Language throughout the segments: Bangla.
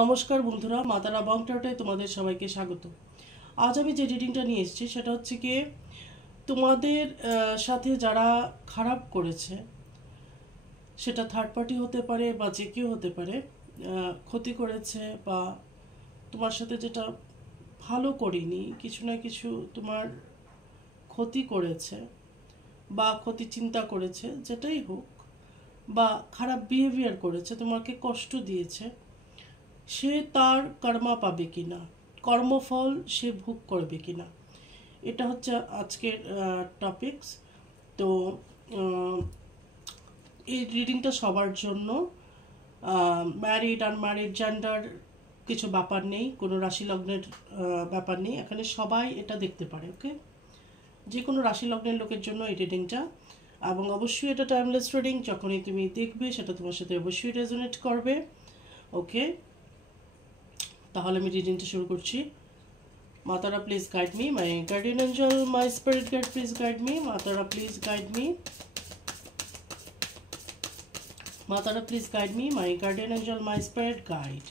নমস্কার বন্ধুরা, মাতারা বং টারোটায় তোমাদের সবাইকে স্বাগত। আজ আমি যে রিডিংটা নিয়ে এসেছি সেটা হচ্ছে কি, তোমাদের সাথে যারা খারাপ করেছে, সেটা থার্ড পার্টি হতে পারে বা যে কেউ হতে পারে, ক্ষতি করেছে বা তোমার সাথে যেটা ভালো করেনি, কিছু না কিছু তোমার ক্ষতি করেছে বা ক্ষতি চিন্তা করেছে, যেটাই হোক, বা খারাপ বিহেভিয়ার করেছে, তোমাকে কষ্ট দিয়েছে, সে তার কর্মা পাবে কিনা, কর্মফল সে ভোগ করবে কিনা, এটা হচ্ছে আজকের টপিকস। তো এই রিডিংটা সবার জন্য, ম্যারিড আনম্যারিড জেন্ডার কিছু ব্যাপার নেই, কোনো রাশি লগ্নের ব্যাপার নেই, এখানে সবাই এটা দেখতে পারে। ওকে, যে কোনো রাশি লগ্নের লোকের জন্য এই রিডিংটা, এবং অবশ্যই এটা টাইমলেস রিডিং, যখনই তুমি দেখবে সেটা তোমার সাথে অবশ্যই রেজোনেট করবে। ওকে, তাহলে আমি রিডিংটা শুরু করছি। Matara, please guide me. My guardian angel, my spirit guide, please guide me. Matara, please guide me. Matara, please guide me. My guardian angel, my spirit guide.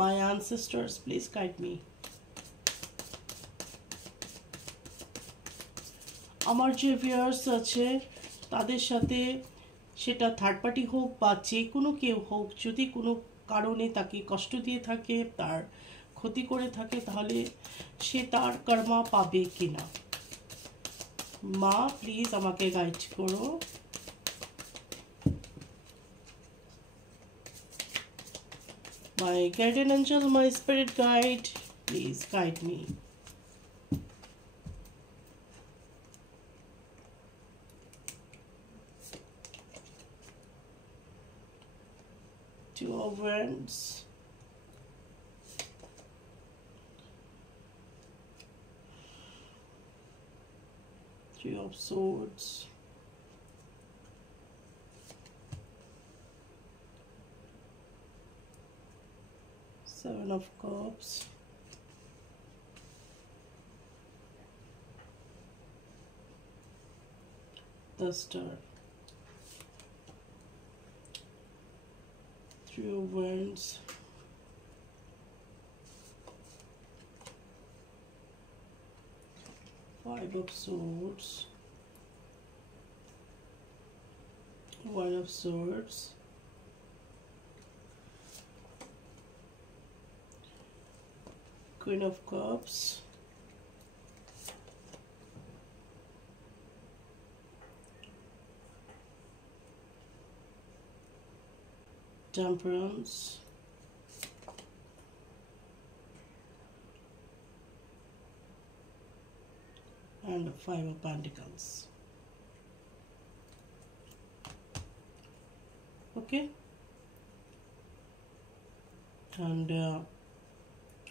My ancestors, please guide me. আমার যে ভিউয়ার্স আছে তাদের সাথে, সেটা থার্ড পার্টি হোক বা যে কোনো কেউ হোক, যদি কোনো কারণে তাকে কষ্ট দিয়ে থাকে, তার ক্ষতি করে থাকে, তাহলে সে তার কর্মা পাবে কিনা। মা প্লিজ আমাকে গাইড করো। My guardian angel, my spirit guide, please guide me. Two of Wands, Three of Swords, Seven of Cups, the Star, Three of Wands, Five of Swords, One of Swords, Queen of Cups, Temperance, and Five of Pentacles. Okay, and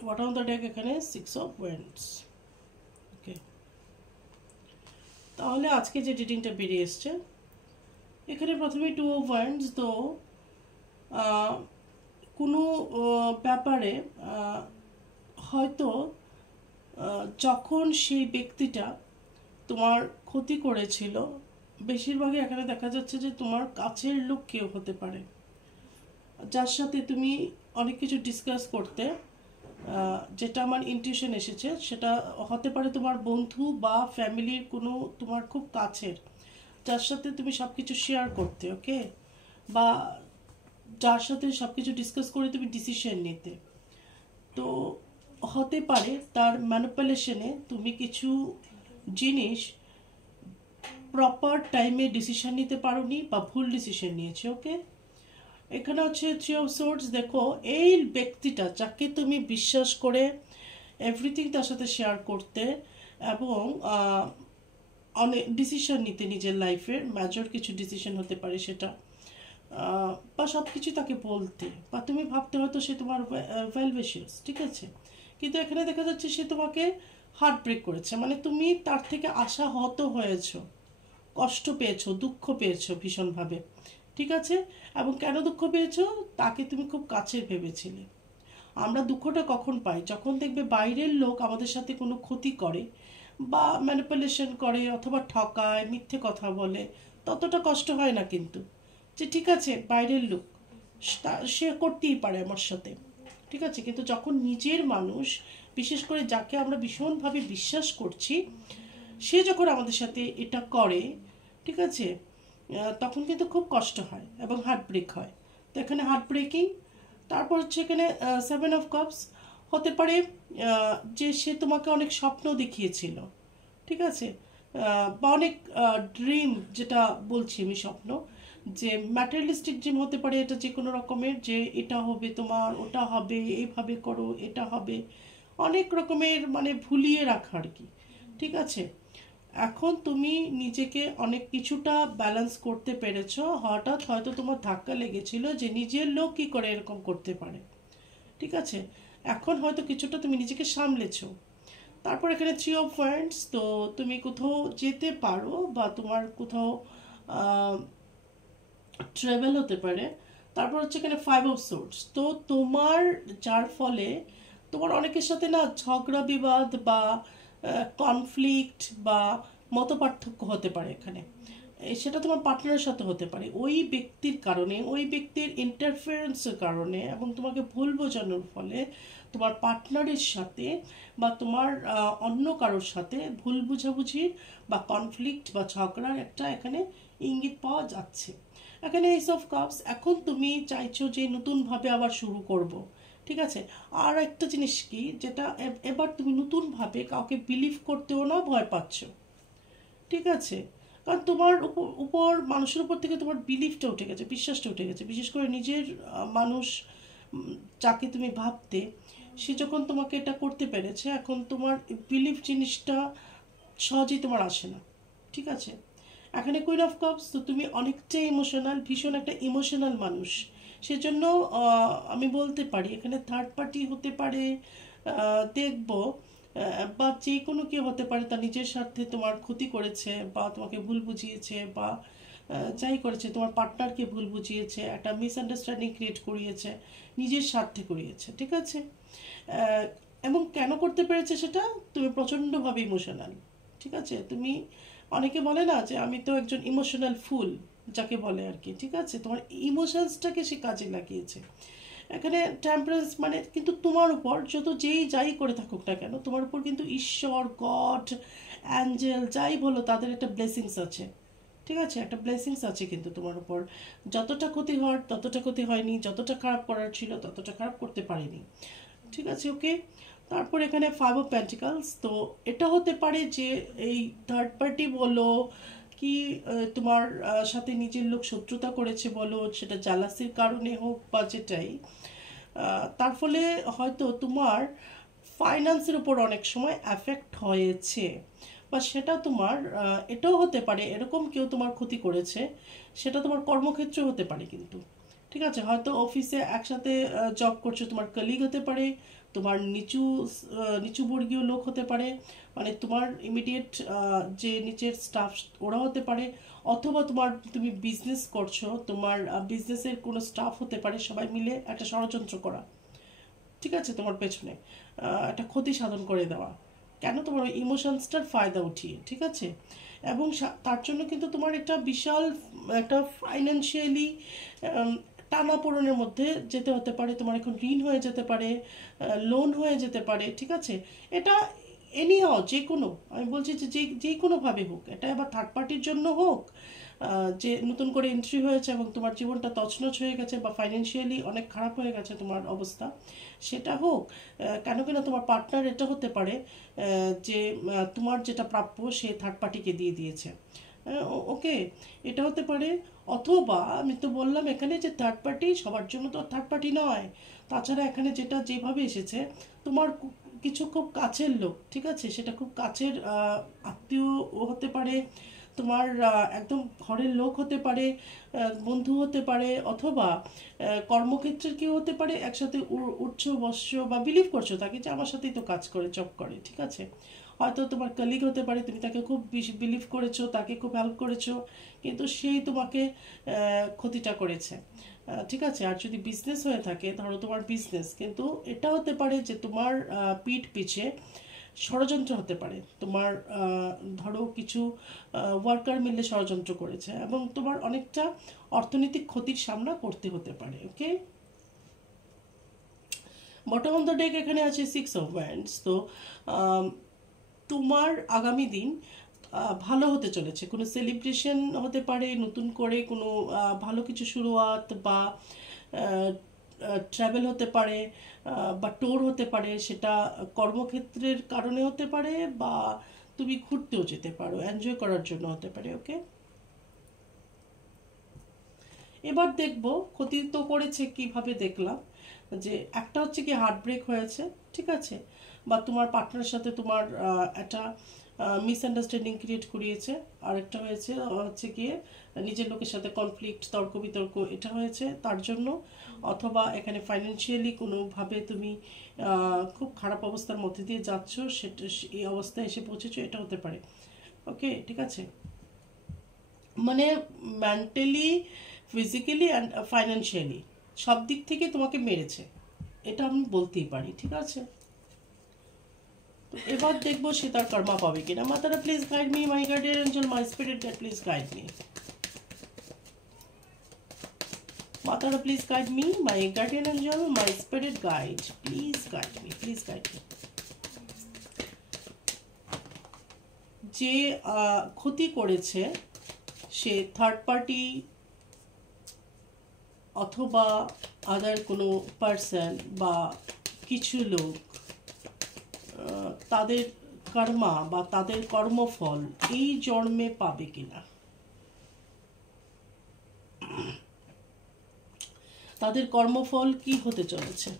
what on the deck এখানে Six of Wands. Okay, তাহলে আজকে যে রিডিংটা বেরিয়ে এসছে, এখানে প্রথমে Two of Wands। তো কোনো ব্যাপারে হয়তো যখন সেই ব্যক্তিটা তোমার ক্ষতি করেছিল, বেশিরভাগই এখানে দেখা যাচ্ছে যে তোমার কাছের লোক কেউ হতে পারে, যার সাথে তুমি অনেক কিছু ডিসকাস করতে, যেটা আমার ইনটিউশন এসেছে, সেটা হতে পারে তোমার বন্ধু বা ফ্যামিলির কোনো তোমার খুব কাছের, যার সাথে তুমি সব কিছু শেয়ার করতে। ওকে, বা যার সাথে সব কিছু ডিসকাস করে তুমি ডিসিশন নিতে। তো হতে পারে তার ম্যানিপুলেশনে তুমি কিছু জিনিস প্রপার টাইমে ডিসিশন নিতে পারোনি বা ভুল ডিসিশন নিয়েছে। ওকে, এখানে হচ্ছে থ্রি অফ সোর্ডস। দেখো, এই ব্যক্তিটা যাকে তুমি বিশ্বাস করে এভরিথিং তার সাথে শেয়ার করতে এবং অনেক ডিসিশন নিতে, নিজের লাইফের মেজর কিছু ডিসিশন হতে পারে সেটা, বা সব কিছু তাকে বলতে, বা তুমি ভাবতে হয়তো সে তোমার ওয়েল উইশার্স, ঠিক আছে, কিন্তু এখানে দেখা যাচ্ছে সে তোমাকে হার্ট ব্রেক করেছে, মানে তুমি তার থেকে আশাহত হয়েছো, কষ্ট পেয়েছো, দুঃখ পেয়েছো ভীষণভাবে, ঠিক আছে। এবং কেন দুঃখ পেয়েছো, তাকে তুমি খুব কাছের ভেবেছিলে। আমরা দুঃখটা কখন পাই, যখন দেখবে বাইরের লোক আমাদের সাথে কোনো ক্ষতি করে বা ম্যানিপুলেশন করে অথবা ঠকায়, মিথ্যে কথা বলে, ততটা কষ্ট হয় না কিন্তু, যে ঠিক আছে বাইরের লোক সে করতেই পারে আমার সাথে, ঠিক আছে? কিন্তু যখন নিজের মানুষ, বিশেষ করে যাকে আমরা ভীষণভাবে বিশ্বাস করছি, সে যখন আমাদের সাথে এটা করে, ঠিক আছে, তখন কিন্তু খুব কষ্ট হয় এবং হার্ট ব্রেক হয়। তো এখানে হার্ট ব্রেকিং। তারপর হচ্ছে এখানে 7 অফ কাপস। হতে পারে যে সে তোমাকে অনেক স্বপ্ন দেখিয়েছিল, ঠিক আছে, বা অনেক ড্রিম, যেটা বলছি আমি স্বপ্ন, যে ম্যাটেরিয়ালিস্টিক ড্রিম হতে পারে, এটা যে কোনো রকমের, যে এটা হবে তোমার, ওটা হবে, এইভাবে করো, এটা হবে, অনেক রকমের মানে ভুলিয়ে রাখা আর কি, ঠিক আছে। এখন তুমি নিজেকে অনেক কিছুটা ব্যালেন্স করতে পেরেছো, হঠাৎ হয়তো তোমার ধাক্কা লেগেছিল যে নিজের লোক কি করে এরকম করতে পারে, ঠিক আছে। এখন হয়তো কিছুটা তুমি নিজেকে সামলেছো। তারপর এখানে 3 অফ ওয়ান্ডস। তো তুমি কোথাও যেতে পারো, বা তোমার কোথাও ট্রাভেল হতে পারে। তারপর হচ্ছে এখানে 5 অফ সোর্ডস। তো তোমার, যার ফলে তোমার অনেকের সাথে না ঝগড়া বিবাদ বা কনফ্লিক্ট বা মতপার্থক্য হতে পারে এখানে। সেটা তোমার পার্টনারের সাথে হতে পারে, ওই ব্যক্তির কারণে, ওই ব্যক্তির ইন্টারফারেন্সের কারণে, এবং তোমাকে ভুল বোঝানোর ফলে তোমার পার্টনারের সাথে বা তোমার অন্য কারোর সাথে ভুল বুঝাবুঝির বা কনফ্লিক্ট বা ঝগড়ার একটা এখানে ইঙ্গিত পাওয়া যাচ্ছে। এখানে এস অফ কাপস। এখন তুমি চাইছো যে নতুনভাবে আবার শুরু করব, ঠিক আছে। আর একটা জিনিস কি, যেটা এবার তুমি নতুনভাবে কাউকে বিলিভ করতেও না ভয় পাচ্ছ, ঠিক আছে। কারণ তোমার উপর মানুষের উপর থেকে তোমার বিলিফটা উঠে গেছে, বিশ্বাসটা উঠে গেছে, বিশেষ করে নিজের মানুষ, যাকে তুমি ভাবতে, সে যখন তোমাকে এটা করতে পেরেছে, এখন তোমার বিলিফ জিনিসটা সহজেই তোমার আসে না, ঠিক আছে। এখানে কুইন অফ কাপস। তো তুমি অনেকটাই ইমোশনাল, ভীষণ একটা ইমোশনাল মানুষ। সেজন্য আমি বলতে পারি এখানে থার্ড পার্টি হতে পারে, দেখবো, বা যে কোনো কেউ হতে পারে তার নিজের স্বার্থে তোমার ক্ষতি করেছে, বা তোমাকে ভুল বুঝিয়েছে, বা যাই করেছে, তোমার পার্টনারকে ভুল বুঝিয়েছে, একটা মিসআন্ডারস্ট্যান্ডিং ক্রিয়েট করিয়েছে, নিজের স্বার্থে করিয়েছে, ঠিক আছে। আহ, এবং কেন করতে পেরেছে সেটা, তুমি প্রচণ্ডভাবে ইমোশনাল, ঠিক আছে। তুমি, অনেকে বলে না যে আমি তো একজন ইমোশনাল ফুল, যাকে বলে আর কি, ঠিক আছে। তোমার ইমোশনসটাকে সে কাজে লাগিয়েছে এখানে। টেম্পারেন্স মানে কিন্তু তোমার উপর যত যেই যাই করে থাকুক না কেন, তোমার উপর কিন্তু ঈশ্বর, গড, অ্যাঞ্জেল, যাই বলো, তাদের একটা ব্লেসিংস আছে, ঠিক আছে। একটা ব্লেসিংস আছে কিন্তু তোমার উপর। যতটা ক্ষতি হওয়ার ততটা ক্ষতি হয়নি, যতটা খারাপ করার ছিল ততটা খারাপ করতে পারিনি, ঠিক আছে, ওকে। তারপর এখানে 5 অফ পেন্টিকালস। তো এটা হতে পারে যে এই থার্ড পার্টি বলো কি, তোমার সাথে নিজের লোক শত্রুতা করেছে বলো, সেটা জালাসির কারণে হোক বা যেটাই, তার ফলে হয়তো তোমার ফাইন্যান্সের উপর অনেক সময় এফেক্ট হয়েছে, বা সেটা তোমার, এটাও হতে পারে এরকম কেউ তোমার ক্ষতি করেছে, সেটা তোমার কর্মক্ষেত্রে হতে পারে কিন্তু, ঠিক আছে। হয়তো অফিসে একসাথে জব করছো, তোমার কলিগ হতে পারে, তোমার নিচু বর্গীয় লোক হতে পারে, মানে তোমার ইমিডিয়েট যে নিচের স্টাফ, ওরা হতে পারে, অথবা তুমি বিজনেস করছো, তোমার বিজনেসের কোনো স্টাফ হতে পারে, সবাই মিলে একটা ষড়যন্ত্র করা, ঠিক আছে, তোমার পেছনে একটা ক্ষতি সাধন করে দেওয়া, কেন, তোমার ইমোশনসটার ফায়দা উঠিয়ে, ঠিক আছে। এবং তার জন্য কিন্তু তোমার একটা বিশাল একটা ফাইন্যান্সিয়ালি টানাপোড়েনের মধ্যে যেতে হতে পারে, তোমার এখন ঋণ হয়ে যেতে পারে, লোন হয়ে যেতে পারে, ঠিক আছে। এটা এনিহাও যে কোনো, আমি বলছি যে যে কোনোভাবে হোক, এটা আবার থার্ড পার্টির জন্য হোক, যে নতুন করে এন্ট্রি হয়েছে এবং তোমার জীবনটা তছনছ হয়ে গেছে, বা ফাইন্যান্সিয়ালি অনেক খারাপ হয়ে গেছে তোমার অবস্থা, সেটা হোক, কেন কিনা তোমার পার্টনার এটা হতে পারে যে তোমার যেটা প্রাপ্য সে থার্ড পার্টিকে দিয়ে দিয়েছে, ওকে, এটা হতে পারে। অথবা আমি তো বললাম এখানে যে থার্ড পার্টি সবার জন্য তো থার্ড পার্টি নয়, তাছাড়া এখানে যেটা যেভাবে এসেছে, তোমার কিছু খুব কাছের লোক, ঠিক আছে, সেটা খুব কাছের আত্মীয় হতে পারে, তোমার একদম ঘরের লোক হতে পারে, বন্ধু হতে পারে, অথবা কর্মক্ষেত্রের কেউ হতে পারে, একসাথে উঠছো বসছো বা বিলিভ করছো তাকে যে আমার সাথেই তো কাজ করে, জব করে, ঠিক আছে। হয়তো তোমার কলিগ হতে পারে, তুমি তাকে খুব বিলিভ করেছো, তাকে খুব হেল্প করেছো, কিন্তু সেই তোমাকে ক্ষতিটা করেছে, ঠিক আছে। আর যদি বিজনেস হয়ে থাকে, ধরো তোমার বিজনেস, কিন্তু এটা হতে পারে যে তোমার পিঠ পিছে ষড়যন্ত্র হতে পারে, তোমার ধরো কিছু ওয়ার্কার মিলে ষড়যন্ত্র করেছে, এবং তোমার অনেকটা অর্থনৈতিক ক্ষতির সামনা করতে হতে পারে, ওকে। বটম অফ দ্য ডেক এখানে আছে 6 অফ ওয়ান্ডস। তো তোমার আগামী দিন ভালো হতে চলেছে। কোনো সেলিব্রেশন হতে পারে, নতুন করে কোনো ভালো কিছু শুরুয়াত, বা ট্রাভেল হতে পারে, বা টোর হতে পারে, সেটা কর্মক্ষেত্রের কারণে হতে পারে, বা তুমি ঘুরতেও যেতে পারো, এনজয় করার জন্য হতে পারে। ওকে, এবার দেখবো ক্ষতি তো করেছে কিভাবে। দেখলাম যে একটা হচ্ছে কি হার্ট ব্রেক হয়েছে, ঠিক আছে, বা তোমার পার্টনারের সাথে তোমার একটা মিসআন্ডারস্ট্যান্ডিং ক্রিয়েট করিয়েছে। আরেকটা হয়েছে হচ্ছে গিয়ে নিজের লোকের সাথে কনফ্লিক্ট, তর্ক বিতর্ক, এটা হয়েছে তার জন্য। অথবা এখানে ফাইন্যান্সিয়ালি কোনোভাবে তুমি খুব খারাপ অবস্থার মধ্যে দিয়ে যাচ্ছ, সেটা এই অবস্থায় এসে পৌঁছেছো, এটা হতে পারে। ওকে, ঠিক আছে, মানে মেন্টালি, ফিজিক্যালি অ্যান্ড ফাইন্যান্সিয়ালি সব দিক থেকে তোমাকে মেরেছে, এটা আমি বলতেই পারি। ঠিক আছে, তো এবার দেখবো সে তার কর্মা পাবে কিনা। মাতারা please guide me, my guardian angel, my spirit guide, please guide me. মাতারা please guide me, my guardian angel, my spirit guide, please guide me, please guide me. যে ক্ষতি করেছে সে থার্ড পার্টি অথবা আদার কোনো পার্সন বা কিছু লোক, তাদের কর্মা বা তাদের কর্মফল এই জন্মে পাবে কিনা, তাদের কর্মফল কি হতে চলেছে।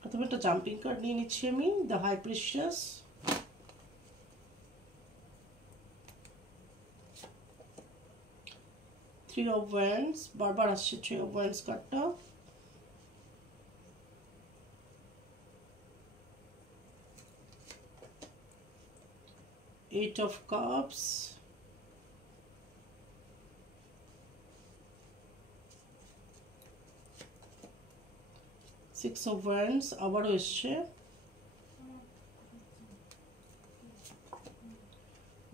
প্রথমে একটা জাম্পিং কার্ড নিয়ে নিচ্ছি আমি, the high priestess. Three of wands, বারবার আসছে থ্রি অফ ওয়ান্ডস কার্ডটা। Eight of cups, six of wands আবারও এসছে,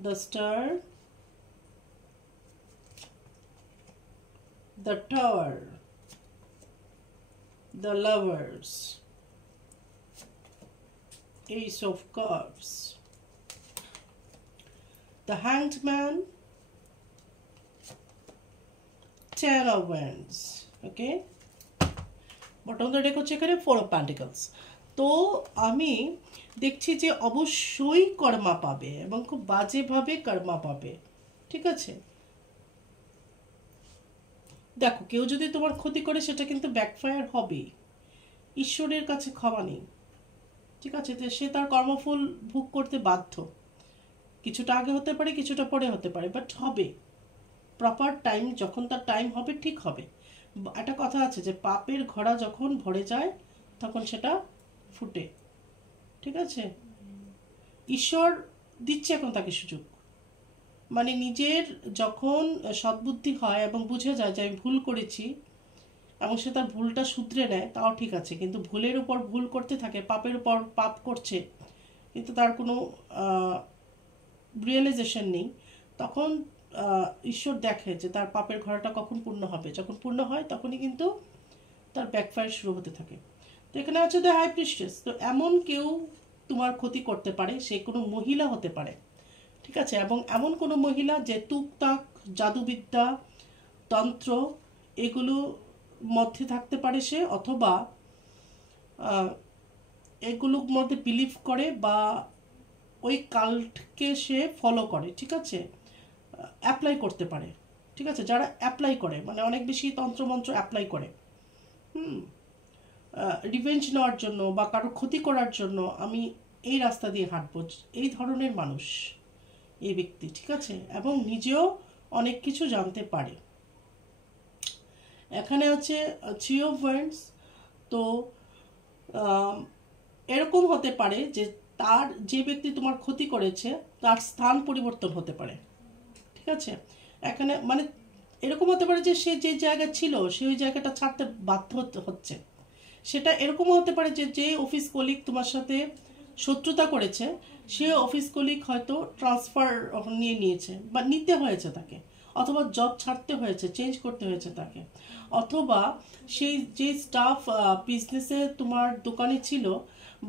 the star, the tower, the lovers, ace of cups, the hanged man, ten of wands. Okay, bottom the deck হচ্ছে এখানে ফোর অফ প্যান্টিকলস। তো আমি দেখছি যে অবশ্যই কর্মা পাবে এবং খুব বাজেভাবে কর্মা পাবে। ঠিক আছে, দেখো কেউ যদি তোমার ক্ষতি করে সেটা কিন্তু ব্যাকফায়ার হবে, ঈশ্বরের কাছে ক্ষমা নেই। ঠিক আছে, তো সে তার কর্মফল ভোগ করতে বাধ্য, কিছুটা আগে হতে পারে, কিছুটা পরে হতে পারে, বাট হবে। প্রপার টাইম, যখন তার টাইম হবে ঠিক হবে। একটা কথা আছে যে পাপের ঘোড়া যখন ভরে যায় তখন সেটা ফুটে। ঠিক আছে, ঈশ্বর দিচ্ছে এখন তাকে সুযোগ, মানে নিজের যখন সদ্বুদ্ধি হয় এবং বুঝে যায় যে আমি ভুল করেছি এবং সে তার ভুলটা শুধরে নেয়, তাও ঠিক আছে। কিন্তু ভুলের উপর ভুল করতে থাকে, পাপের উপর পাপ করছে, কিন্তু তার কোনো রিয়েলাইজেশন নেই, তখন ঈশ্বর দেখে যে তার পাপের ঘোড়াটা কখন পূর্ণ হবে। যখন পূর্ণ হয় তখনই কিন্তু তার ব্যাকফায়ার শুরু হতে থাকে। তো এখানে আছে দ্য হাই প্রিস্টেস। তো এমন কেউ তোমার ক্ষতি করতে পারে, সে কোনো মহিলা হতে পারে। ঠিক আছে, এবং এমন কোনো মহিলা যে টুকটাক জাদুবিদ্যা, তন্ত্র এগুলো মধ্যে থাকতে পারে সে, অথবা এগুলোর মধ্যে বিলিভ করে বা ওই কাল্টকে সে ফলো করে। ঠিক আছে, অ্যাপ্লাই করতে পারে। ঠিক আছে, যারা অ্যাপ্লাই করে, মানে অনেক বেশি তন্ত্রমন্ত্র অ্যাপ্লাই করে রিভেঞ্জ নেওয়ার জন্য বা কারো ক্ষতি করার জন্য, আমি এই রাস্তা দিয়ে হাঁটবো, এই ধরনের মানুষ এই ব্যক্তি। ঠিক আছে, এবং নিজেও অনেক কিছু জানতে পারে। এখানে আছে থ্রি অফ ওয়ান্ডস। তো এরকম হতে পারে যে তার, যে ব্যক্তি তোমার ক্ষতি করেছে তার স্থান পরিবর্তন হতে পারে। ঠিক আছে, এখানে মানে এরকম হতে পারে যে সে যে জায়গা ছিল সে ওই জায়গাটা ছাড়তে বাধ্য হচ্ছে, সেটা এরকমও হতে পারে যে যে অফিস কলিগ তোমার সাথে শত্রুতা করেছে সে অফিস কলিগ হয়তো ট্রান্সফার নিয়ে নিয়েছে বা নিতে হয়েছে তাকে, অথবা জব ছাড়তে হয়েছে, চেঞ্জ করতে হয়েছে তাকে, অথবা সেই যে স্টাফ বিজনেসে তোমার দোকানে ছিল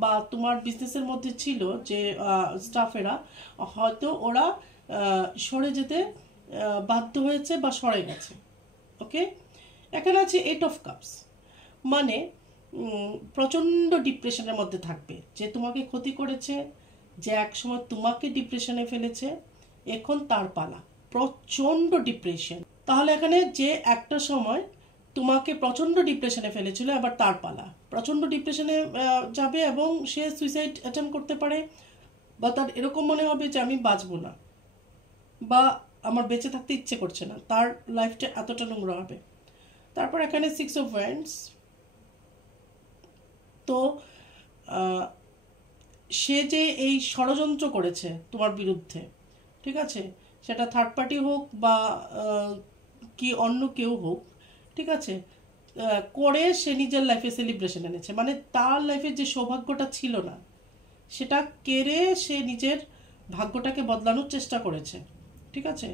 বা তোমার বিজনেসের মধ্যে ছিল যে স্টাফেরা হয়তো ওরা সরে যেতে বাধ্য হয়েছে বা সরে গেছে। ওকে, এখানে আছে 8 অফ কাপস, মানে প্রচণ্ড ডিপ্রেশনের মধ্যে থাকবে, যে তোমাকে ক্ষতি করেছে, যে একসময় তোমাকে ডিপ্রেশনে ফেলেছে, এখন তার পালা, প্রচণ্ড ডিপ্রেশন। তাহলে এখানে যে একটা সময় তোমাকে প্রচণ্ড ডিপ্রেশনে ফেলেছিল, আবার তার পালা, প্রচণ্ড ডিপ্রেশনে যাবে এবং সে সুইসাইড অ্যাটেম্প করতে পারে, বা তার এরকম মনে হবে যে আমি বাঁচবো না বা আমার বেঁচে থাকতে ইচ্ছে করছে না, তার লাইফটা এতটা নোংরা হবে। তারপর এখানে 6 অফ ওয়ান্ডস, তো সে যে এই ষড়যন্ত্র করেছে তোমার বিরুদ্ধে, ঠিক আছে, সেটা থার্ড পার্টি হোক বা কি অন্য কেউ হোক, ঠিক আছে, করে সে নিজের লাইফে সেলিব্রেশন এনেছে, মানে তার লাইফে যে সৌভাগ্যটা ছিল না সেটা কেড়ে সে নিজের ভাগ্যটাকে বদলানোর চেষ্টা করেছে, ঠিক আছে,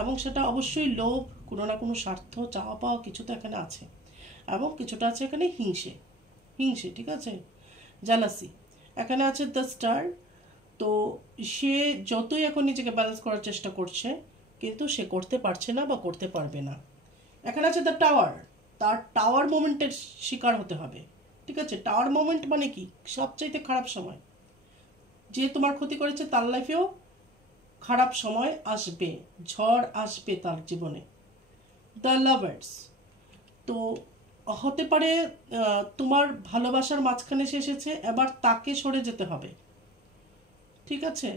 এবং সেটা অবশ্যই লোভ, কোনো না কোনো স্বার্থ, চাওয়া পাওয়া কিছু তো এখানে আছে, এবং কিছুটা আছে এখানে হিংসে, হিংসে, ঠিক আছে, জালাসি। এখানে আছে দ্য স্টার, তো সে যতই এখন নিজেকে ব্যালেন্স করার চেষ্টা করছে কিন্তু সে করতে পারছে না বা করতে পারবে না। এখানে আছে দ্য টাওয়ার, তার টাওয়ার মোমেন্টের শিকার হতে হবে, ঠিক আছে। টাওয়ার মোমেন্ট মানে কি, সবচাইতে খারাপ সময়, যে তোমার ক্ষতি করেছে তার লাইফেও খারাপ সময় আসবে, ঝড় আসবে তার জীবনে। দ্য লাভার্স, তো হতে পারে তোমার ভালোবাসার মাঝখানে সে এসেছে, এবার তাকে সরে যেতে হবে, ঠিক আছে,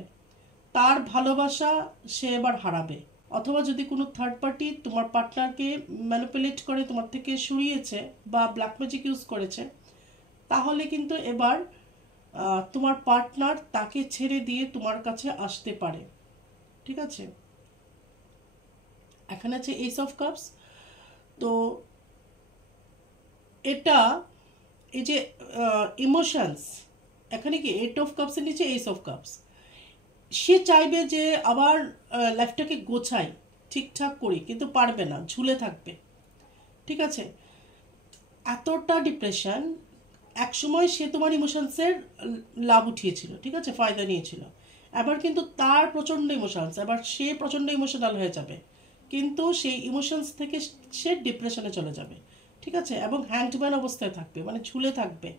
তার ভালোবাসা সে এবার হারাবে, অথবা যদি কোনো থার্ড পার্টি তোমার পার্টনারকে ম্যানিপুলেট করে তোমার থেকে সরিয়েছে বা ব্ল্যাক ম্যাজিক ইউজ করেছে, তাহলে কিন্তু এবার তোমার পার্টনার তাকে ছেড়ে দিয়ে তোমার কাছে আসতে পারে, ঠিক আছে। এখানে আছে এইস অফ কাপস, তো এটা এই যে ইমোশনস, এখানে কি 8 অফ কাপসের নিচে এইস অফ কাপস, সে চাইবে যে আবার লাইফটাকে গোছাই, ঠিকঠাক করি, কিন্তু পারবে না, ঝুলে থাকবে, ঠিক আছে, এতটা ডিপ্রেশন। একসময় সে তোমার ইমোশনসের লাভ উঠিয়েছিল, ঠিক আছে, ফায়দা নিয়েছিল, এবার কিন্তু তার প্রচণ্ড ইমোশনস, এবার সে প্রচণ্ড ইমোশনাল হয়ে যাবে, কিন্তু সেই ইমোশনস থেকে সে ডিপ্রেশনে চলে যাবে, ঠিক আছে, এবং হ্যান্ডম্যান অবস্থায় থাকবে, মানে ঝুলে থাকবে,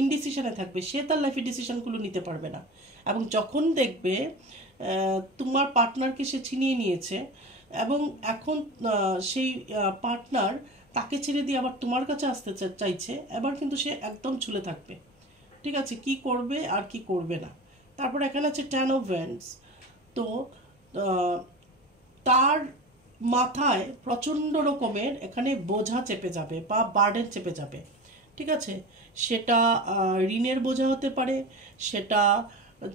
ইনডিসিশনে থাকবে, সে তার লাইফে ডিসিশনগুলো নিতে পারবে না। এবং যখন দেখবে তোমার পার্টনারকে সে ছিনিয়ে নিয়েছে এবং এখন সেই পার্টনার তাকে ছেড়ে দিয়ে আবার তোমার কাছে আসতে চাইছে, এবার কিন্তু সে একদম ঝুলে থাকবে, ঠিক আছে, কি করবে আর কি করবে না। তারপর এখানে আছে 10 অফ ওয়ান্ডস, তো তার মাথায় প্রচণ্ড রকমের এখানে বোঝা চেপে যাবে বা বার্ডেন চেপে যাবে, ঠিক আছে, সেটা ঋণের বোঝা হতে পারে, সেটা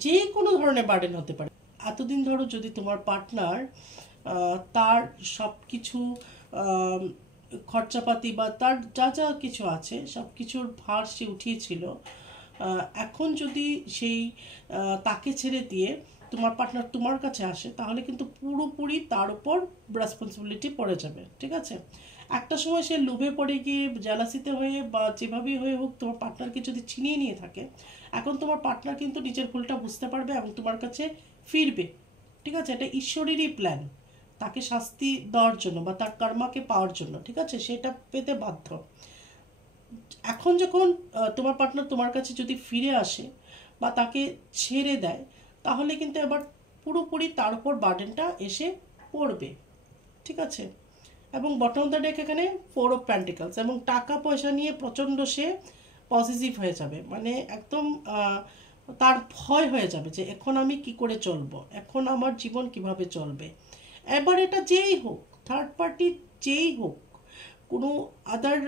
যে কোনো ধরনের বার্ডেন হতে পারে। এতদিন ধরো যদি তোমার পার্টনার তার সব কিছু খরচাপাতি বা তার যা যা কিছু আছে সব কিছুর ভার সে উঠিয়েছিল, এখন যদি সেই তাকে ছেড়ে দিয়ে তোমার পার্টনার তোমার কাছে আসে, তাহলে কিন্তু পুরোপুরি তার উপর রেসপন্সিবিলিটি পড়ে যাবে, ঠিক আছে। একটা সময় সে লোভে পড়ে গিয়ে জেলাসিতে হয়ে বা যেভাবেই হয়ে হোক তোমার পার্টনারকে যদি ছিনিয়ে নিয়ে থাকে, এখন তোমার পার্টনার কিন্তু নিজের ভুলটা বুঝতে পারবে এবং তোমার কাছে ফিরবে, ঠিক আছে, এটা ঈশ্বরেরই প্ল্যান, তাকে শাস্তি দেওয়ার জন্য বা তার কর্মাকে পাওয়ার জন্য, ঠিক আছে, সেটা পেতে বাধ্য। এখন যখন তোমার পার্টনার তোমার কাছে যদি ফিরে আসে বা তাকে ছেড়ে দেয়, তাহলে কিন্তু এবার পুরোপুরি তার উপর বার্ডেনটা এসে পড়বে, ঠিক আছে। এবং বটম অফ দ্য ডেক এখানে 4 অফ পেন্টিকলস, এবং টাকা পয়সা নিয়ে প্রচণ্ড সে পজিটিভ হয়ে যাবে, মানে একদম তার ভয় হয়ে যাবে যে এখন আমি কি করে চলবো, এখন আমার জীবন কিভাবে চলবে। এবার এটা যেই হোক, থার্ড পার্টি যেই হোক, কোনো আদার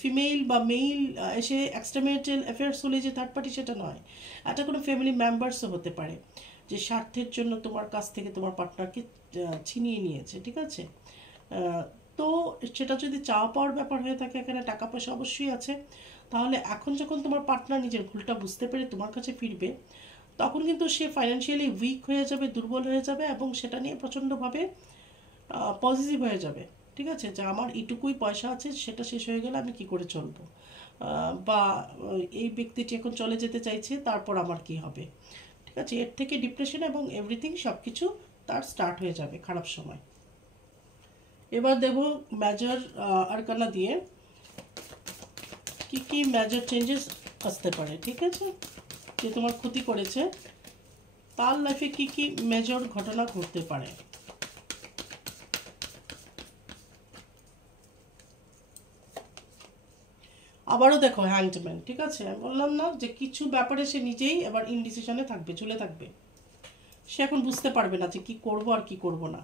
ফিমেল বা মেল এসে এক্সট্রামেরিটাল অ্যাফেয়ার্স হলে যে থার্ড পার্টি, সেটা নয়, এটা কোনো ফ্যামিলি মেম্বার্সও হতে পারে যে স্বার্থের জন্য তোমার কাছ থেকে তোমার পার্টনারকে ছিনিয়ে নিয়েছে, ঠিক আছে। তো সেটা যদি চাওয়া পাওয়ার ব্যাপার হয়ে থাকে, এখানে টাকা পয়সা অবশ্যই আছে, তাহলে এখন যখন তোমার পার্টনার নিজের ভুলটা বুঝতে পেরে তোমার কাছে ফিরবে, তখন কিন্তু সে ফাইন্যান্সিয়ালি উইক হয়ে যাবে, দুর্বল হয়ে যাবে, এবং সেটা নিয়ে প্রচণ্ডভাবে পজিটিভ হয়ে যাবে। ঠিক আছে, যে আমার এইটুকুই পয়সা আছে, সেটা শেষ হয়ে গেলে আমি কি করে চলবো, বা এই ব্যক্তিটি এখন চলে যেতে চাইছে, তারপর আমার কি হবে। ঠিক আছে, এর থেকে ডিপ্রেশন এবং এভরিথিং সব কিছু তার স্টার্ট হয়ে যাবে খারাপ সময়। এবার দেব মেজর আরকানা দিয়ে কি কি মেজর চেঞ্জেস আসতে পারে। ঠিক আছে, যে তোমার ক্ষতি করেছে তার লাইফে কি কি মেজর ঘটনা ঘটতে পারে। আবারও দেখো হ্যাংড ম্যান। ঠিক আছে, আমি বললাম না যে কিছু ব্যাপারে সে নিজেই এবার ইনডিসিশনে থাকবে, ঝুলে থাকবে। সে এখন বুঝতে পারবে না যে কি করব আর কি করব না।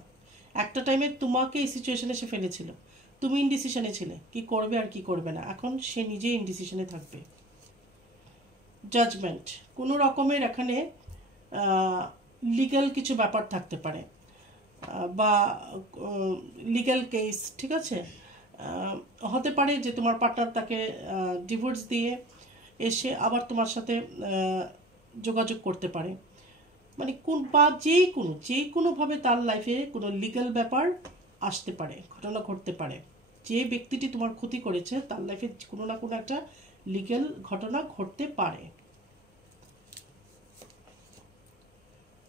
একটা টাইমে তোমাকে এই সিচুয়েশনে সে ফেলেছিল, তুমি ইনডিসিশনে ছিলে কি করবে আর কি করবে না, এখন সে নিজেই ইনডিসিশনে থাকবে। জাজমেন্ট, কোনো রকমের এখানে লিগ্যাল কিছু ব্যাপার থাকতে পারে, বা লিগ্যাল কেস। ঠিক আছে, হতে পারে যে তোমার পার্টনার তাকে ডিভোর্স দিয়ে এসে আবার তোমার সাথে যোগাযোগ করতে পারে, মানে কোন বা যেই কোনোভাবে তার লাইফে কোনো লিগ্যাল ব্যাপার আসতে পারে, ঘটনা ঘটতে পারে। যে ব্যক্তিটি তোমার ক্ষতি করেছে তার লাইফে কোনো না কোনো একটা লিগ্যাল ঘটনা ঘটতে পারে।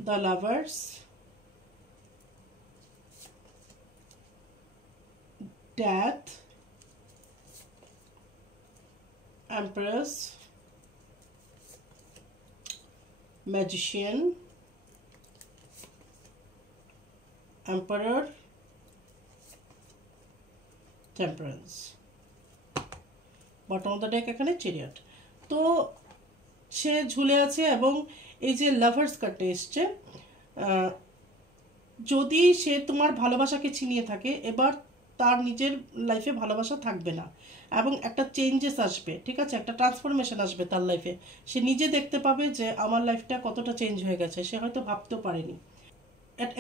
The lovers, death, empress, magician, emperor, temperance. Bottom of the deck এখানে চ্যারিয়ট। তো সে ঝুলে আছে, এবং এই যে লাভার্স কার্ডটা এসছে, যদি সে তোমার ভালোবাসাকে ছিনিয়ে থাকে, এবার তার নিজের লাইফে ভালোবাসা থাকবে না, এবং একটা চেঞ্জেস আসবে। ঠিক আছে, একটা ট্রান্সফরমেশন আসবে তার লাইফে। সে নিজে দেখতে পাবে যে আমার লাইফটা কতটা চেঞ্জ হয়ে গেছে, সে হয়তো ভাবতেও পারেনি।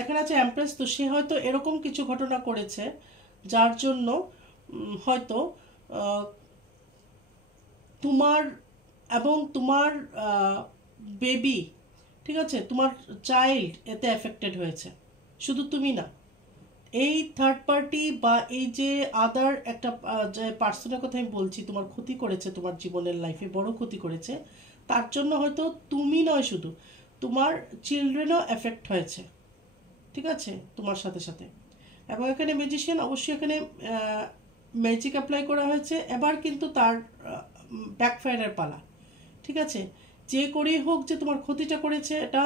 এখানে আছে এমপ্রেস, তো সে হয়তো এরকম কিছু ঘটনা করেছে যার জন্য হয়তো তোমার এবং তোমার বেবি, ঠিক আছে, তোমার চাইল্ড এতে এফেক্টেড হয়েছে, শুধু তুমি না। এই থার্ড পার্টি বা এই যে আদার একটা যে পার্সনের কথা আমি বলছি, তোমার ক্ষতি করেছে, তোমার জীবনের লাইফে বড় ক্ষতি করেছে, তার জন্য হয়তো তুমি নয়, শুধু তোমার চিলড্রেনও এফেক্ট হয়েছে। ঠিক আছে, তোমার সাথে সাথে। এবং এখানে ম্যাজিশিয়ান, অবশ্যই এখানে ম্যাজিক অ্যাপ্লাই করা হয়েছে, এবার কিন্তু তার ব্যাকফায়ারের পালা। ঠিক আছে, যে করেই হোক যে তোমার ক্ষতিটা করেছে, এটা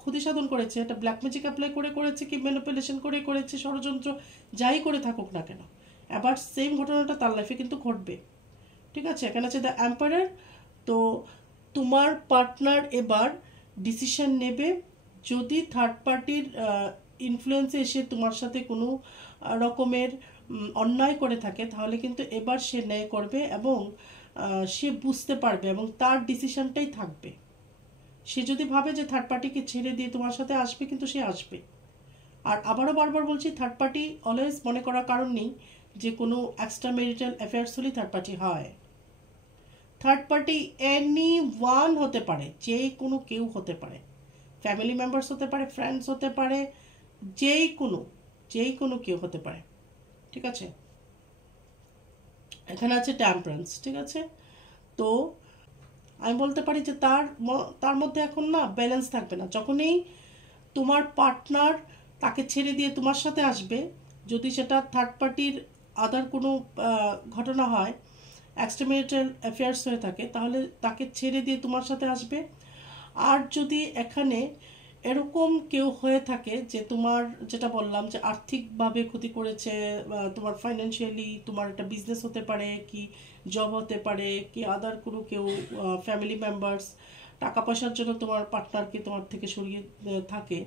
ক্ষতি সাধন করেছে, এটা ব্ল্যাক ম্যাজিক অ্যাপ্লাই করে করেছে, কি ম্যানিপুলেশন করে করেছে, ষড়যন্ত্র যাই করে থাকুক না কেন, এবার সেম ঘটনাটা তার লাইফে কিন্তু ঘটবে। ঠিক আছে, এখানে আছে দ্য এম্পায়ার। তো তোমার পার্টনার এবার ডিসিশন নেবে, যদি থার্ড পার্টির ইনফ্লুয়েন্সে এসে তোমার সাথে কোনো রকমের অন্যায় করে থাকে, তাহলে কিন্তু এবার সে ন্যায় করবে, এবং সে বুঝতে পারবে, এবং তার ডিসিশনটাই থাকবে। সে যদি ভাবে যে থার্ড পার্টিকে ছেড়ে দিয়ে তোমার সাথে আসবে, কিন্তু সে আসবে। আর আবারও বারবার বলছি, থার্ড পার্টি অলওয়েজ মনে করার কারণ নেই যে কোনো এক্সট্রা ম্যারিটাল অ্যাফেয়ার্স হলেই থার্ড পার্টি হয়। থার্ড পার্টি এনি ওয়ান হতে পারে, যে কোনো কেউ হতে পারে, ফ্যামিলি মেম্বার্স হতে পারে, ফ্রেন্ডস হতে পারে, যেই কোনো কেউ হতে পারে। ঠিক আছে, এখানে আছে টেম্পারেন্স। ঠিক আছে, তো আমি বলতে পারি যে তার মধ্যে এখন না ব্যালেন্স থাকবে না। যখনই তোমার পার্টনার তাকে ছেড়ে দিয়ে তোমার সাথে আসবে, যদি সেটা থার্ড পার্টির আদার কোনো ঘটনা হয়, এক্সট্রাম্যারিটাল অ্যাফেয়ার্স হয়ে থাকে, তাহলে তাকে ছেড়ে দিয়ে তোমার সাথে আসবে। আর যদি এখানে এরকম কেউ হয়ে থাকে যে তোমার, যেটা বললাম যে আর্থিকভাবে ক্ষতি করেছে, তোমার ফাইন্যান্সিয়ালি, তোমার একটা বিজনেস হতে পারে, কি জব হতে পারে, কি আদার কোনো কেউ ফ্যামিলি মেম্বার্স টাকা পয়সার জন্য তোমার পার্টনারকে তোমার থেকে সরিয়ে থাকে,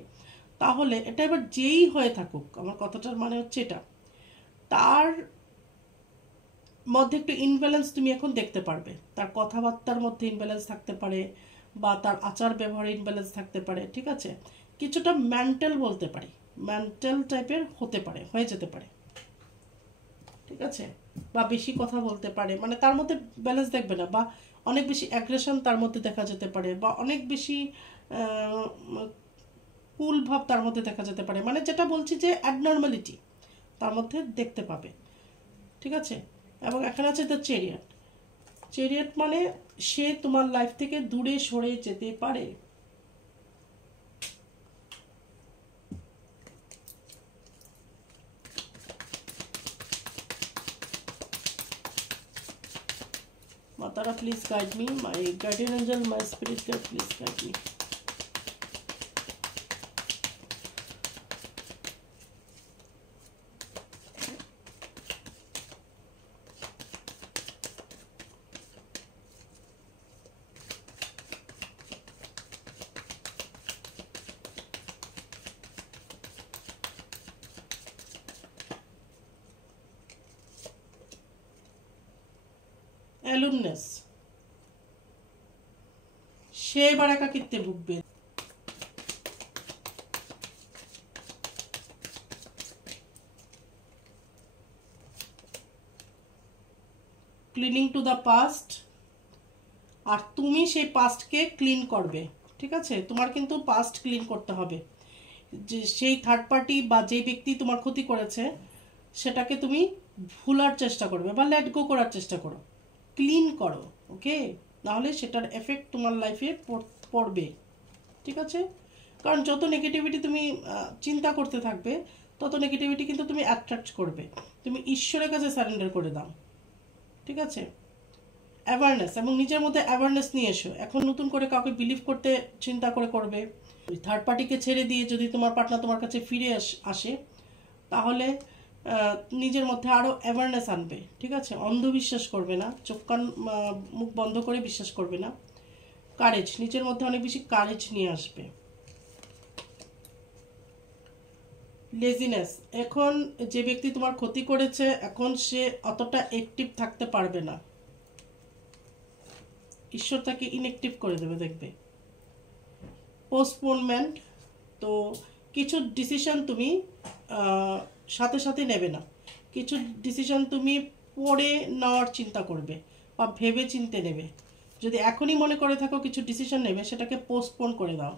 তাহলে এটা এবার যেই হয়ে থাকুক, আমার কথাটার মানে হচ্ছে এটা, তার মধ্যে একটু ইনব্যালেন্স তুমি এখন দেখতে পারবে। তার কথাবার্তার মধ্যে ইনব্যালেন্স থাকতে পারে, বা তার আচার ব্যবহারে ইনব্যালেন্স থাকতে পারে। ঠিক আছে, কিছুটা মেন্টাল বলতে পারি, মেন্টাল টাইপের হতে পারে, হয়ে যেতে পারে। ঠিক আছে, বা বেশি কথা বলতে পারে, মানে তার মধ্যে ব্যালেন্স দেখবে না, বা অনেক বেশি অ্যাগ্রেশন তার মধ্যে দেখা যেতে পারে, বা অনেক বেশি কুল ভাব তার মধ্যে দেখা যেতে পারে, মানে যেটা বলছি যে অ্যাবনর্মালিটি তার মধ্যে দেখতে পাবে। ঠিক আছে, এবং এখানে আছে দ্য চ্যারিয়ট। চ্যারিয়ট মানে সে তোমার লাইফ থেকে দূরে সরে যেতে পারে। Matara, please guide me. My guardian angel, my spirit guide, please guide me. অ্যালুমনাস, সে এবার একাকিত্বে ভুগবে। ক্লিনিং টু দ্য পাস্ট, আর তুমি সেই পাস্টকে ক্লিন করবে। ঠিক আছে, তোমার কিন্তু পাস্ট ক্লিন করতে হবে। যে সেই থার্ড পার্টি বা যেই ব্যক্তি তোমার ক্ষতি করেছে সেটাকে তুমি ভুলার চেষ্টা করবে বা লেট গো করার চেষ্টা করো, ক্লিন করো। ওকে, নাহলে সেটার এফেক্ট তোমার লাইফে পড়বে। ঠিক আছে, কারণ যত নেগেটিভিটি তুমি চিন্তা করতে থাকবে তত নেগেটিভিটি কিন্তু তুমি অ্যাট্রাক্ট করবে। তুমি ঈশ্বরের কাছে সারেন্ডার করে দাও। ঠিক আছে, অ্যাওয়ারনেস, এবং নিজের মধ্যে অ্যাওয়ারনেস নিয়ে এসো। এখন নতুন করে কাউকে বিলিভ করতে চিন্তা করে করবে। থার্ড পার্টিকে ছেড়ে দিয়ে যদি তোমার পার্টনার তোমার কাছে ফিরে আসে তাহলে নিজের মধ্যে আরও অ্যাওয়ারনেস আনবে। ঠিক আছে, অন্ধবিশ্বাস করবে না, চোখ কান মুখ বন্ধ করে বিশ্বাস করবে না। কারেজ, নিজের মধ্যে অনেক বেশি কারেজ নিয়ে আসবে। লেজিনেস, এখন যে ব্যক্তি তোমার ক্ষতি করেছে এখন সে অতটা অ্যাক্টিভ থাকতে পারবে না, ঈশ্বর তাকে ইনঅ্যাক্টিভ করে দেবে, দেখবে। পোস্টপোনমেন্ট, তো কিছু ডিসিশন তুমি সাথে সাথে নেবে না, কিছু ডিসিশন তুমি পরে নেওয়ার চিন্তা করবে বা ভেবে চিনতে নেবে। যদি এখনই মনে করে থাকো কিছু ডিসিশন নেবে, সেটাকে পোস্টপোন করে দাও।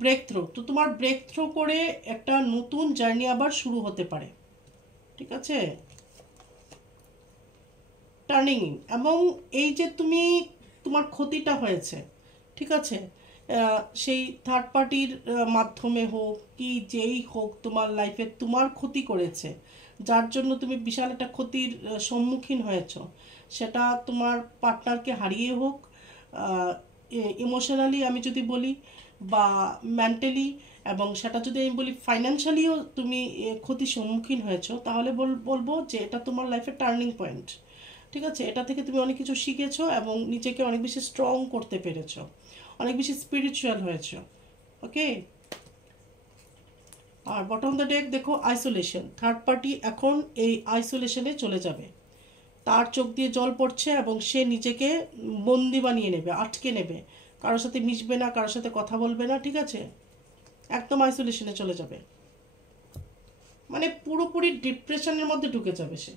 ব্রেক থ্রু, তো তোমার ব্রেক থ্রু করে একটা নতুন জার্নি আবার শুরু হতে পারে। ঠিক আছে, টার্নিং, এবং এই যে তুমি তোমার ক্ষতিটা হয়েছে, ঠিক আছে, সেই থার্ড পার্টির মাধ্যমে হোক কি যেই হোক তোমার লাইফে তোমার ক্ষতি করেছে, যার জন্য তুমি বিশাল একটা ক্ষতির সম্মুখীন হয়েছ, সেটা তোমার পার্টনারকে হারিয়ে হোক, ইমোশনালি আমি যদি বলি, বা মেন্টালি, এবং সেটা যদি আমি বলি ফাইন্যান্সিয়ালিও তুমি ক্ষতির সম্মুখীন হয়েছ, তাহলে বলবো যে এটা তোমার লাইফের টার্নিং পয়েন্ট। ঠিক আছে, এটা থেকে তুমি অনেক কিছু শিখেছো এবং নিজেকে অনেক বেশি স্ট্রং করতে পেরেছো, অনেক বেশি স্পিরিচুয়াল হয়েছে। ওকে, আর বটম দ্য ডেক দেখো আইসোলেশন, থার্ড পার্টি এখন এই আইসোলেশনে চলে যাবে, তার চোখ দিয়ে জল পড়ছে এবং সে নিজেকে বন্দি বানিয়ে নেবে, আটকে নেবে, কারোর সাথে মিশবে না, কারোর সাথে কথা বলবে না। ঠিক আছে, একদম আইসোলেশনে চলে যাবে, মানে পুরোপুরি ডিপ্রেশনের মধ্যে ঢুকে যাবে সে।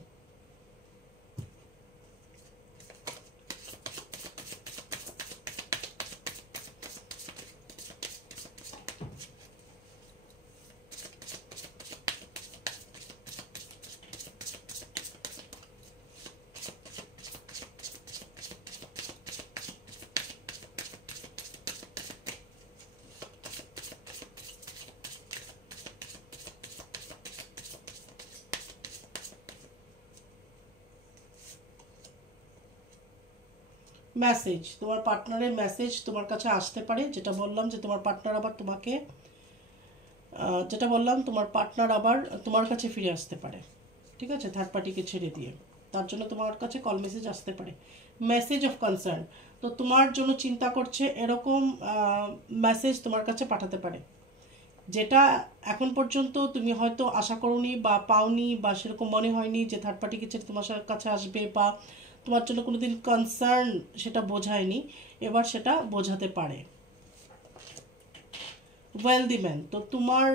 মেসেজ, তোমার পার্টনারের মেসেজ তোমার কাছে আসতে পারে, যেটা বললাম যে তোমার পার্টনার আবার তোমাকে যেটা বললাম তোমার পার্টনার আবার তোমার কাছে ফিরে আসতে পারে। ঠিক আছে, থার্ড পার্টিকে ছেড়ে দিয়ে তার জন্য তোমার কাছে কল মেসেজ আসতে পারে, মেসেজ অফ কনসার্ন, তো তোমার জন্য চিন্তা করছে এরকম মেসেজ তোমার কাছে পাঠাতে পারে, যেটা এখন পর্যন্ত তুমি হয়তো আশা করোনি বা পাওনি, বা সেরকম মনে হয়নি যে থার্ড পার্টিকে ছেড়ে তোমার কাছে আসবে, বা তোমার জন্য কোনোদিন কনসার্ন সেটা বোঝায়নি, এবার সেটা বোঝাতে পারে। ওয়েলদি ম্যান, তো তোমার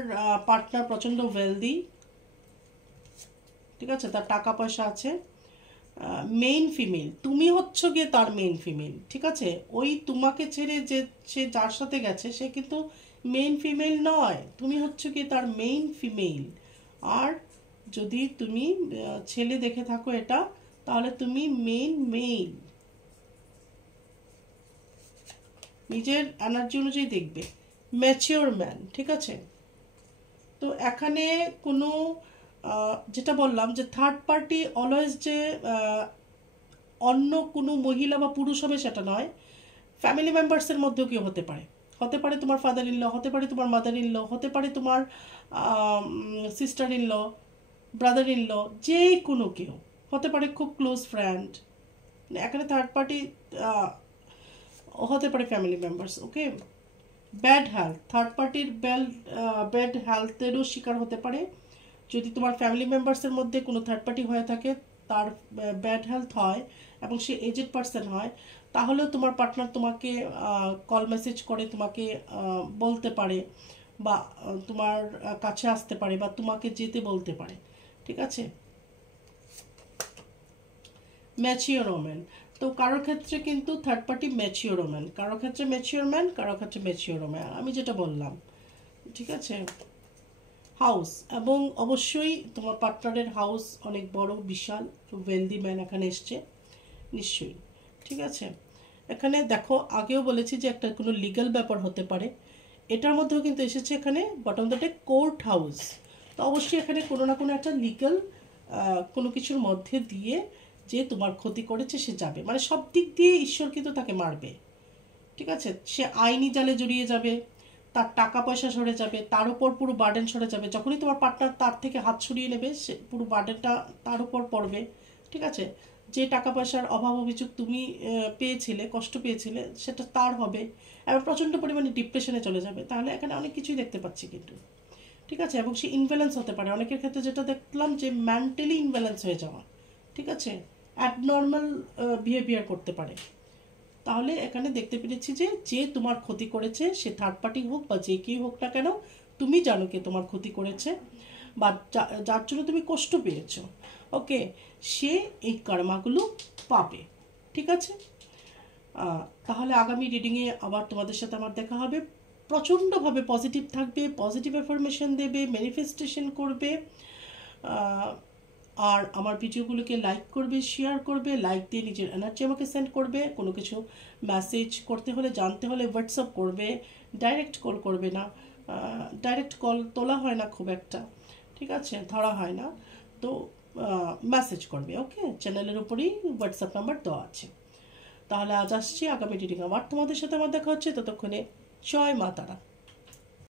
পার্টনার প্রচণ্ড ওয়েলদি, ঠিক আছে, তার টাকা পয়সা আছে, মেইন ফিমেল, তুমি হচ্ছ গিয়ে তার মেইন ফিমেল, ঠিক আছে। ওই তোমাকে ছেড়ে যে সে যার সাথে গেছে সে কিন্তু মেইন ফিমেল নয়, তুমি হচ্ছ গিয়ে তার মেইন ফিমেল। আর যদি তুমি ছেলে দেখে থাকো এটা, তাহলে তুমি মেইন মেইল, নিজের এনার্জি অনুযায়ী দেখবে, ম্যাচিওর ম্যান, ঠিক আছে। তো এখানে কোনো যেটা বললাম যে থার্ড পার্টি অলওয়েজ যে অন্য কোনো মহিলা বা পুরুষ হবে সেটা নয়, ফ্যামিলি মেম্বার্সের মধ্যেও কেউ হতে পারে, হতে পারে তোমার ফাদার ইন ল, হতে পারে তোমার মাদার ইন ল, হতে পারে তোমার sister in law, brother in law, যে কোনো কেউ হতে পারে, খুব ক্লোজ ফ্রেন্ড। এখানে থার্ড পার্টি হতে পারে family members, okay. Bad health, third পার্টির ব্যাড হেলথেরও শিকার হতে পারে। যদি তোমার ফ্যামিলি মেম্বার্সের মধ্যে কোনো থার্ড পার্টি হয়ে থাকে, তার ব্যাড হেলথ হয় এবং সে এজেড পার্সন হয়, তাহলেও তোমার পার্টনার তোমাকে কল মেসেজ করে তোমাকে বলতে পারে, বা তোমার কাছে আসতে পারে, বা তোমাকে যেতে বলতে পারে, ঠিক আছে। ম্যাচিওর ওমেন, তো কারোর ক্ষেত্রে কিন্তু থার্ড পার্টি ম্যাচিওর ওমেন, কারোর ক্ষেত্রে ম্যাচিওর ম্যান, কারোর ক্ষেত্রে ম্যাচিওর ওমেন, আমি যেটা বললাম, ঠিক আছে। হাউস, এবং অবশ্যই তোমার পার্টনারের হাউস অনেক বড়, বিশাল, ওয়েলদি ম্যান এখানে এসছে নিশ্চয়ই, ঠিক আছে। এখানে দেখো, আগেও বলেছি যে একটা কোনো লিগ্যাল ব্যাপার হতে পারে, এটার মধ্যেও কিন্তু এসেছে এখানে বটম দ্যাটে কোর্ট হাউস। তো অবশ্যই এখানে কোনো না কোনো একটা লিগ্যাল কোনো কিছুর মধ্যে দিয়ে যে তোমার ক্ষতি করেছে সে যাবে, মানে সব দিক দিয়ে ঈশ্বর কিন্তু তাকে মারবে, ঠিক আছে। সে আইনি জালে জড়িয়ে যাবে, তার টাকা পয়সা সরে যাবে, তার উপর পুরো বার্ডেন সরে যাবে। যখনই তোমার পার্টনার তার থেকে হাত সরিয়ে নেবে, সে পুরো বার্ডেনটা তার উপর পড়বে, ঠিক আছে। যে টাকা পয়সার অভাব অভিযোগ তুমি পেয়েছিলে, কষ্ট পেয়েছিলে, সেটা তার হবে, এবং প্রচণ্ড পরিমাণে ডিপ্রেশনে চলে যাবে। তাহলে এখানে অনেক কিছুই দেখতে পাচ্ছি কিন্তু, ঠিক আছে। এবং সে ইনব্যালেন্স হতে পারে, অনেকের ক্ষেত্রে যেটা দেখলাম যে মেন্টালি ইনব্যালেন্স হয়ে যাওয়া, ঠিক আছে, অ্যাবনর্মাল বিহেভিয়ার করতে পারে। তাহলে এখানে দেখতে পেরেছি যে যে তোমার ক্ষতি করেছে, সে থার্ড পার্টি হোক বা যে কেউ হোক না কেন, তুমি জানো কে তোমার ক্ষতি করেছে বা যার জন্য তুমি কষ্ট পেয়েছো, ওকে, সে এই কর্মাগুলো পাবে, ঠিক আছে। তাহলে আগামী রিডিংয়ে আবার তোমাদের সাথে আমার দেখা হবে। প্রচণ্ডভাবে পজিটিভ থাকবে, পজিটিভ ইনফরমেশন দেবে, ম্যানিফেস্টেশন করবে, আর আমার ভিডিওগুলোকে লাইক করবে, শেয়ার করবে, লাইক দিয়ে নিজের এনার্জি আমাকে সেন্ড করবে। কোনো কিছু মেসেজ করতে হলে, জানতে হলে হোয়াটসঅ্যাপ করবে, ডাইরেক্ট কল করবে না, ডাইরেক্ট কল তোলা হয় না খুব একটা, ঠিক আছে, ধরা হয় না, তো মেসেজ করবে, ওকে। চ্যানেলের উপরেই হোয়াটসঅ্যাপ নাম্বার দেওয়া আছে। তাহলে আজ আসছি, আগামী রিডিং আবার তোমাদের সাথে আমার দেখা হচ্ছে, ততক্ষণে জয় মা তারা।